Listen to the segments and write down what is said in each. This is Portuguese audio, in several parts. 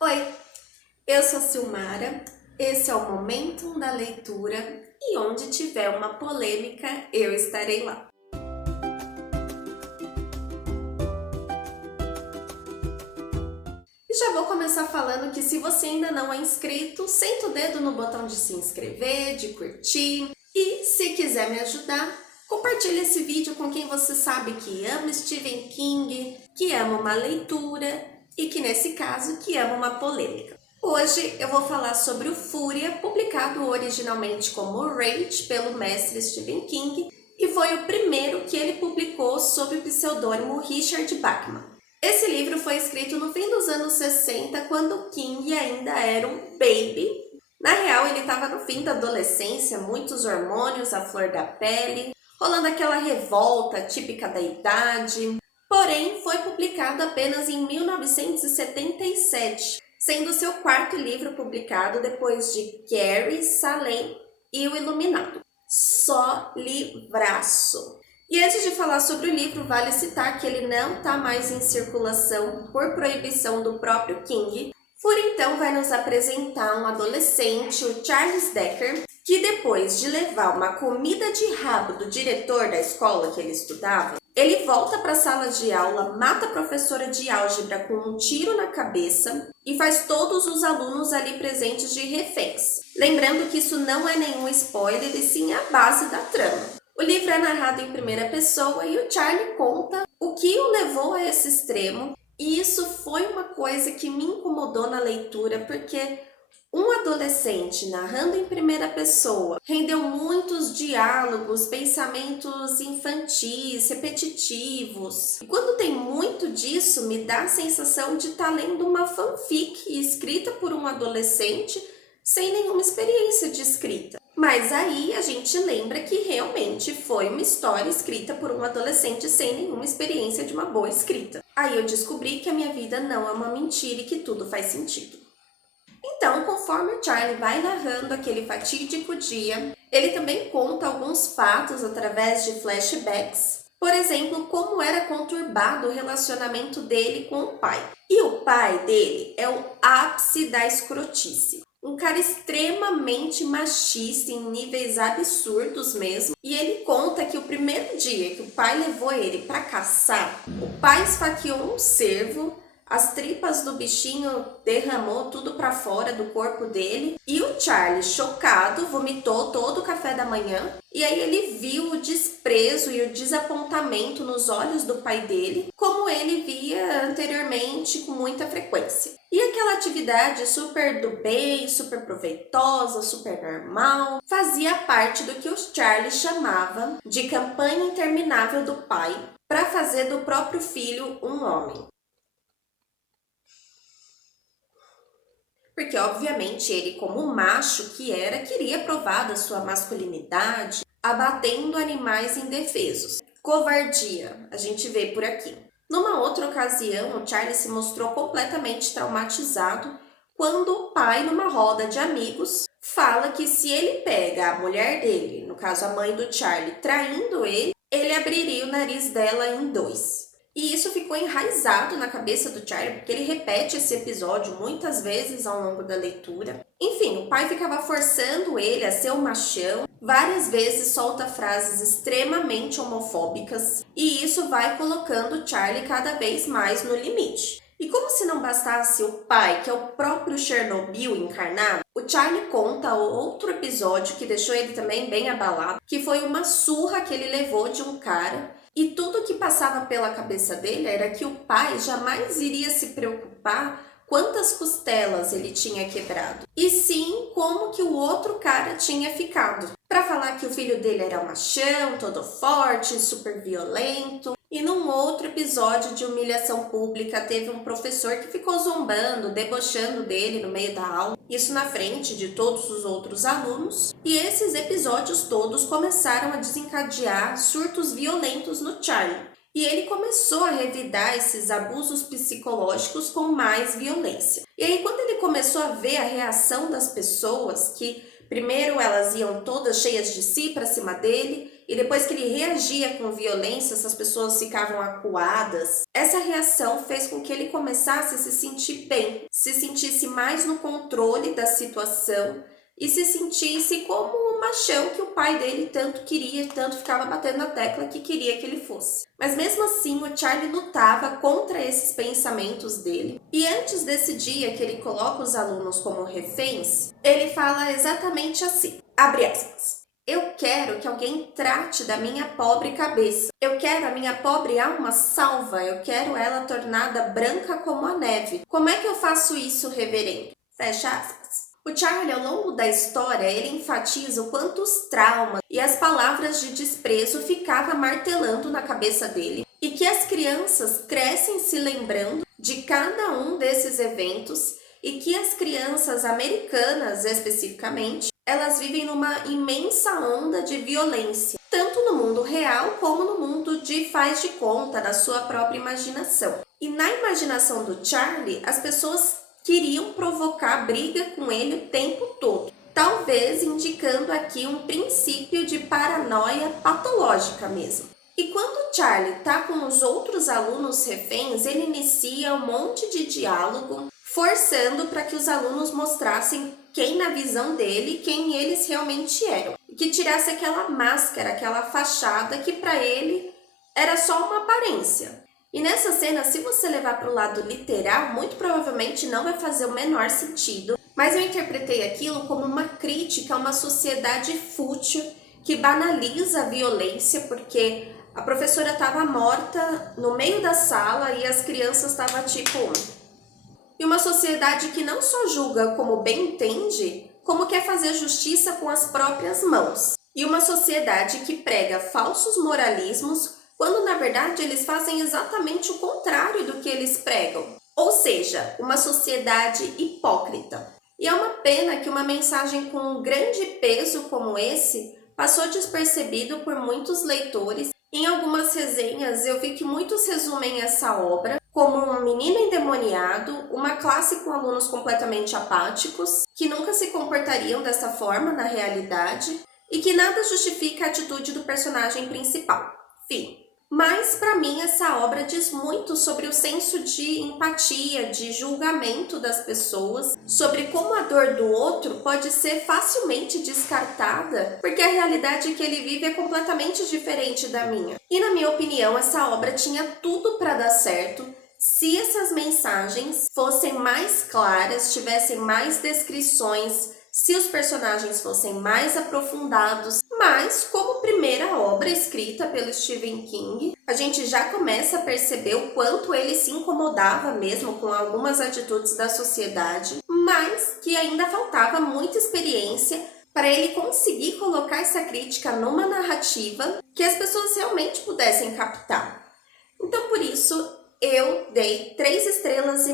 Oi, eu sou Silmara, esse é o Momento da Leitura e onde tiver uma polêmica, eu estarei lá. E já vou começar falando que se você ainda não é inscrito, senta o dedo no botão de se inscrever, de curtir e se quiser me ajudar, compartilhe esse vídeo com quem você sabe que ama Stephen King, que ama uma leitura e que nesse caso que ama uma polêmica. Hoje eu vou falar sobre o Fúria, publicado originalmente como Rage pelo mestre Stephen King, e foi o primeiro que ele publicou sob o pseudônimo Richard Bachman. Esse livro foi escrito no fim dos anos 60, quando King ainda era um baby. Na real, ele estava no fim da adolescência, muitos hormônios à flor da pele, rolando aquela revolta típica da idade. Porém, foi publicado apenas em 1977, sendo seu quarto livro publicado depois de Carrie, Salem e O Iluminado. Só livraço! E antes de falar sobre o livro, vale citar que ele não está mais em circulação por proibição do próprio King. Fúria então vai nos apresentar um adolescente, o Charles Decker, que depois de levar uma comida de rabo do diretor da escola que ele estudava, ele volta para a sala de aula, mata a professora de álgebra com um tiro na cabeça e faz todos os alunos ali presentes de reféns. Lembrando que isso não é nenhum spoiler e sim a base da trama. O livro é narrado em primeira pessoa e o Charlie conta o que o levou a esse extremo, e isso foi uma coisa que me incomodou na leitura, porque um adolescente narrando em primeira pessoa rendeu muitos diálogos, pensamentos infantis, repetitivos. E quando tem muito disso, me dá a sensação de estar lendo uma fanfic escrita por um adolescente sem nenhuma experiência de escrita. Mas aí a gente lembra que realmente foi uma história escrita por um adolescente sem nenhuma experiência de uma boa escrita. Aí eu descobri que a minha vida não é uma mentira e que tudo faz sentido. Então, conforme o Charlie vai narrando aquele fatídico dia, ele também conta alguns fatos através de flashbacks. Por exemplo, como era conturbado o relacionamento dele com o pai. E o pai dele é o ápice da escrotice. Um cara extremamente machista em níveis absurdos mesmo. E ele conta que o primeiro dia que o pai levou ele para caçar, o pai esfaqueou um cervo, as tripas do bichinho derramou tudo para fora do corpo dele. E o Charlie, chocado, vomitou todo o café da manhã. E aí ele viu o desprezo e o desapontamento nos olhos do pai dele, como ele via anteriormente com muita frequência. E aquela atividade super do bem, super proveitosa, super normal, fazia parte do que o Charlie chamava de campanha interminável do pai para fazer do próprio filho um homem. Porque, obviamente, ele, como macho que era, queria provar da sua masculinidade, abatendo animais indefesos. Covardia, a gente vê por aqui. Numa outra ocasião, o Charlie se mostrou completamente traumatizado quando o pai, numa roda de amigos, fala que se ele pega a mulher dele, no caso a mãe do Charlie, traindo ele abriria o nariz dela em dois. E isso ficou enraizado na cabeça do Charlie, porque ele repete esse episódio muitas vezes ao longo da leitura. Enfim, o pai ficava forçando ele a ser um machão, várias vezes solta frases extremamente homofóbicas, e isso vai colocando o Charlie cada vez mais no limite. E como se não bastasse o pai, que é o próprio Chernobyl encarnado, o Charlie conta outro episódio que deixou ele também bem abalado, que foi uma surra que ele levou de um cara. E tudo que passava pela cabeça dele era que o pai jamais iria se preocupar quantas costelas ele tinha quebrado, e sim como que o outro cara tinha ficado. Para falar que o filho dele era um machão, todo forte, super violento. E num outro episódio de humilhação pública, teve um professor que ficou zombando, debochando dele no meio da aula, isso na frente de todos os outros alunos. E esses episódios todos começaram a desencadear surtos violentos no Charlie. E ele começou a revidar esses abusos psicológicos com mais violência. E aí, quando ele começou a ver a reação das pessoas que Primeiro elas iam todas cheias de si para cima dele, e depois que ele reagia com violência, essas pessoas ficavam acuadas. Essa reação fez com que ele começasse a se sentir bem, se sentisse mais no controle da situação e se sentisse como o machão que o pai dele tanto queria, tanto ficava batendo na tecla que queria que ele fosse. Mas mesmo assim, o Charlie lutava contra esses pensamentos dele. E antes desse dia que ele coloca os alunos como reféns, ele fala exatamente assim, abre aspas: eu quero que alguém trate da minha pobre cabeça. Eu quero a minha pobre alma salva. Eu quero ela tornada branca como a neve. Como é que eu faço isso, reverendo? Fecha aspas. O Charlie, ao longo da história, ele enfatiza o quanto os traumas e as palavras de desprezo ficavam martelando na cabeça dele e que as crianças crescem se lembrando de cada um desses eventos e que as crianças americanas, especificamente, elas vivem numa imensa onda de violência, tanto no mundo real como no mundo de faz de conta, da sua própria imaginação. E na imaginação do Charlie, as pessoas queriam provocar briga com ele o tempo todo, talvez indicando aqui um princípio de paranoia patológica mesmo. E quando Charlie está com os outros alunos reféns, ele inicia um monte de diálogo, forçando para que os alunos mostrassem quem na visão dele, quem eles realmente eram. E que tirasse aquela máscara, aquela fachada que para ele era só uma aparência. E nessa cena, se você levar para o lado literal, muito provavelmente não vai fazer o menor sentido, mas eu interpretei aquilo como uma crítica a uma sociedade fútil que banaliza a violência, porque a professora estava morta no meio da sala e as crianças estavam tipo... E uma sociedade que não só julga como bem entende, como quer fazer justiça com as próprias mãos. E uma sociedade que prega falsos moralismos, quando na verdade eles fazem exatamente o contrário do que eles pregam. Ou seja, uma sociedade hipócrita. E é uma pena que uma mensagem com um grande peso como esse passou despercebido por muitos leitores. Em algumas resenhas eu vi que muitos resumem essa obra como um menino endemoniado, uma classe com alunos completamente apáticos, que nunca se comportariam dessa forma na realidade, e que nada justifica a atitude do personagem principal. Fim. Mas, para mim, essa obra diz muito sobre o senso de empatia, de julgamento das pessoas, sobre como a dor do outro pode ser facilmente descartada, porque a realidade que ele vive é completamente diferente da minha. E, na minha opinião, essa obra tinha tudo para dar certo se essas mensagens fossem mais claras, tivessem mais descrições, se os personagens fossem mais aprofundados. Mas, como primeira obra escrita pelo Stephen King, a gente já começa a perceber o quanto ele se incomodava mesmo com algumas atitudes da sociedade, mas que ainda faltava muita experiência para ele conseguir colocar essa crítica numa narrativa que as pessoas realmente pudessem captar. Então, por isso, eu dei 3,5 estrelas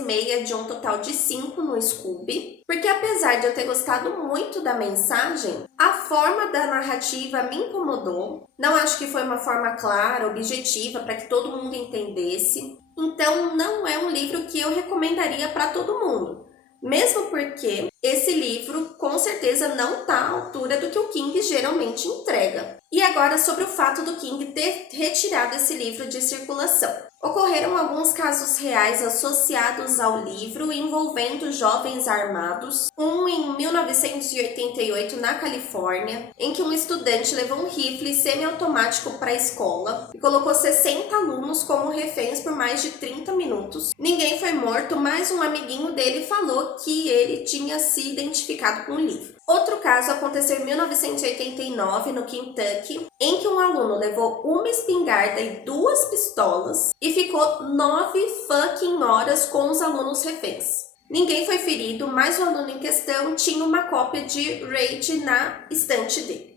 de um total de 5 no Scooby, porque apesar de eu ter gostado muito da mensagem, a forma da narrativa me incomodou. Não acho que foi uma forma clara, objetiva, para que todo mundo entendesse. Então, não é um livro que eu recomendaria para todo mundo. Mesmo porque esse livro, com certeza, não está à altura do que o King geralmente entrega. E agora, sobre o fato do King ter retirado esse livro de circulação. Ocorreram alguns casos reais associados ao livro envolvendo jovens armados. Um em 1988 na Califórnia, em que um estudante levou um rifle semiautomático para a escola e colocou 60 alunos como reféns por mais de 30 minutos. Ninguém foi morto, mas um amiguinho dele falou que ele tinha se identificado com o livro. Outro caso aconteceu em 1989, no Kentucky, em que um aluno levou uma espingarda e 2 pistolas e ficou 9 fucking horas com os alunos reféns. Ninguém foi ferido, mas o aluno em questão tinha uma cópia de Rage na estante dele.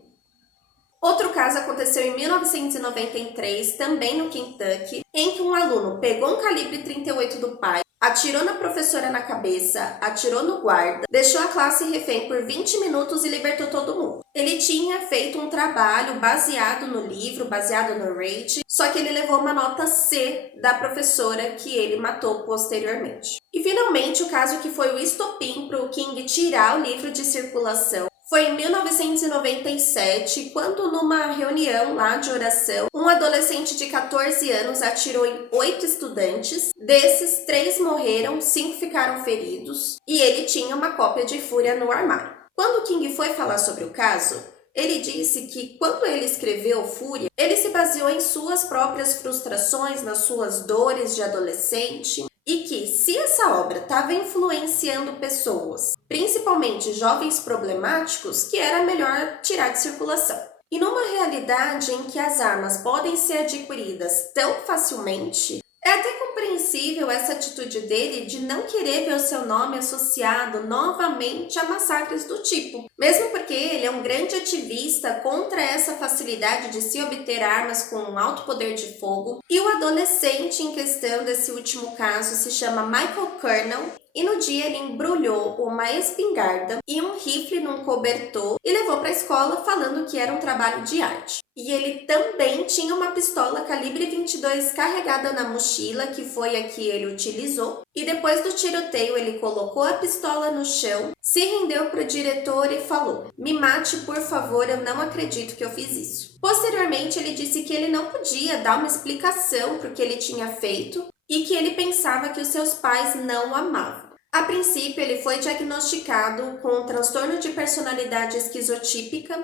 Outro caso aconteceu em 1993, também no Kentucky, em que um aluno pegou um calibre 38 do pai, atirou na professora na cabeça, atirou no guarda, deixou a classe refém por 20 minutos e libertou todo mundo. Ele tinha feito um trabalho baseado no livro, baseado no Rage, só que ele levou uma nota C da professora que ele matou posteriormente. E finalmente o caso que foi o estopim para o King tirar o livro de circulação Foi em 1997, quando numa reunião lá de oração, um adolescente de 14 anos atirou em 8 estudantes. Desses, 3 morreram, 5 ficaram feridos, e ele tinha uma cópia de Fúria no armário. Quando King foi falar sobre o caso, ele disse que quando ele escreveu Fúria, ele se baseou em suas próprias frustrações, nas suas dores de adolescente, e que, se essa obra estava influenciando pessoas, principalmente jovens problemáticos, que era melhor tirar de circulação. E numa realidade em que as armas podem ser adquiridas tão facilmente, é até compreensível essa atitude dele de não querer ver o seu nome associado novamente a massacres do tipo. Mesmo porque ele é um grande ativista contra essa facilidade de se obter armas com um alto poder de fogo. E o adolescente em questão desse último caso se chama Michael Kernel. E no dia ele embrulhou uma espingarda e um rifle num cobertor e levou para a escola falando que era um trabalho de arte. E ele também tinha uma pistola calibre 22 carregada na mochila, que foi a que ele utilizou. E depois do tiroteio ele colocou a pistola no chão, se rendeu para o diretor e falou: "Me mate, por favor, eu não acredito que eu fiz isso." Posteriormente ele disse que ele não podia dar uma explicação para o que ele tinha feito e que ele pensava que os seus pais não o amavam. A princípio, ele foi diagnosticado com um transtorno de personalidade esquizotípica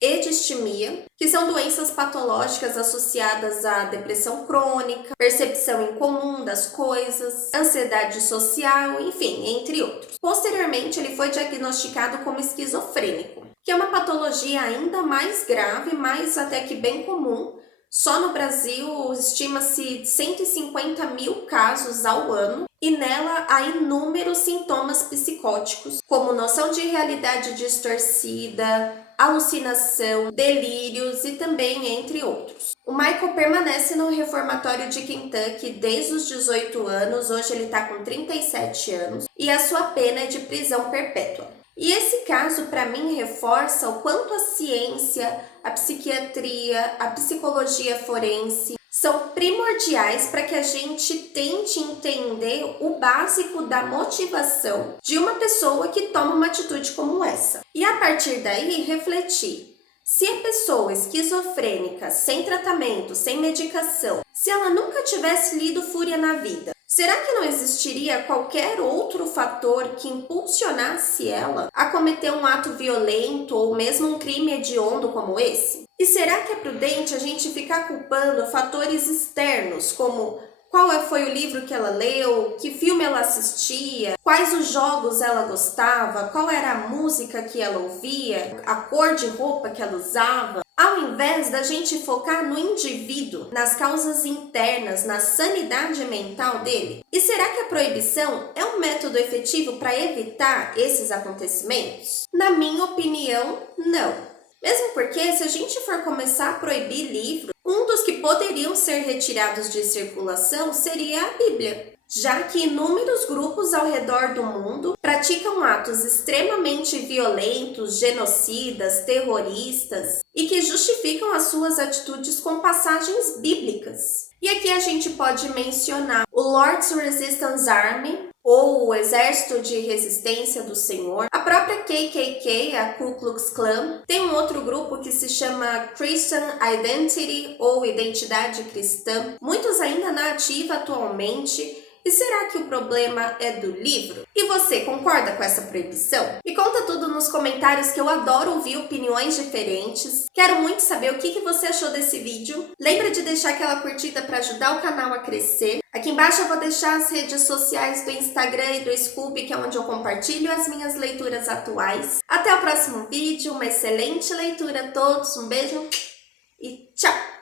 e distimia, que são doenças patológicas associadas à depressão crônica, percepção incomum das coisas, ansiedade social, enfim, entre outros. Posteriormente, ele foi diagnosticado como esquizofrênico, que é uma patologia ainda mais grave, mas até que bem comum. Só no Brasil estima-se 150 mil casos ao ano e nela há inúmeros sintomas psicóticos, como noção de realidade distorcida, alucinação, delírios e também entre outros. O Michael permanece no reformatório de Kentucky desde os 18 anos, hoje ele está com 37 anos, e a sua pena é de prisão perpétua. E esse caso, para mim, reforça o quanto a ciência, a psiquiatria, a psicologia forense são primordiais para que a gente tente entender o básico da motivação de uma pessoa que toma uma atitude como essa. E a partir daí, refletir. Se a pessoa esquizofrênica, sem tratamento, sem medicação, se ela nunca tivesse lido Fúria na vida, será que não existiria qualquer outro fator que impulsionasse ela a cometer um ato violento ou mesmo um crime hediondo como esse? E será que é prudente a gente ficar culpando fatores externos, como qual foi o livro que ela leu, que filme ela assistia, quais os jogos ela gostava, qual era a música que ela ouvia, a cor de roupa que ela usava? Ao invés da gente focar no indivíduo, nas causas internas, na sanidade mental dele? E será que a proibição é um método efetivo para evitar esses acontecimentos? Na minha opinião, não. Mesmo porque, se a gente for começar a proibir livros, um dos que poderiam ser retirados de circulação seria a Bíblia, já que inúmeros grupos ao redor do mundo praticam atos extremamente violentos, genocidas, terroristas e que justificam as suas atitudes com passagens bíblicas. E aqui a gente pode mencionar o Lord's Resistance Army, ou o Exército de Resistência do Senhor, a própria KKK, a Ku Klux Klan, tem um outro grupo que se chama Christian Identity, ou Identidade Cristã, muitos ainda na ativa atualmente. E será que o problema é do livro? E você concorda com essa proibição? Me conta tudo nos comentários, que eu adoro ouvir opiniões diferentes. Quero muito saber o que você achou desse vídeo. Lembra de deixar aquela curtida para ajudar o canal a crescer. Aqui embaixo eu vou deixar as redes sociais do Instagram e do Scooby, que é onde eu compartilho as minhas leituras atuais. Até o próximo vídeo, uma excelente leitura a todos, um beijo e tchau!